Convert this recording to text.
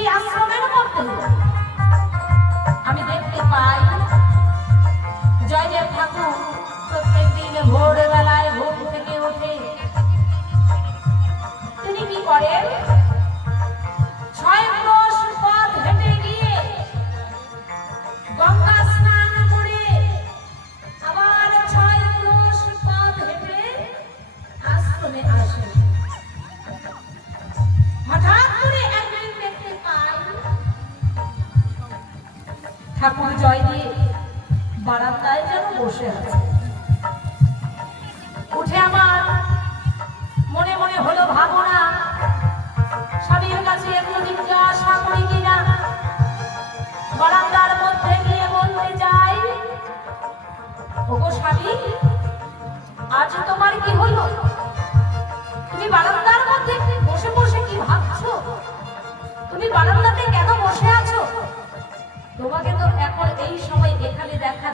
এই ঠাকুর জয়দেব বারান্দায় যেন বসে আছে। উঠে আমার মনে মনে হলো ভাবনা, স্বামীর কাছে একটু জিজ্ঞাসা করি কিনা। বারান্দার মধ্যে গিয়ে বলতে যাই ওগো স্বামী, আজ তোমার কি হলো? তুমি বারান্দার মধ্যে বসে বসে কি ভাবছ? তুমি আছো তোমাকে তো এখন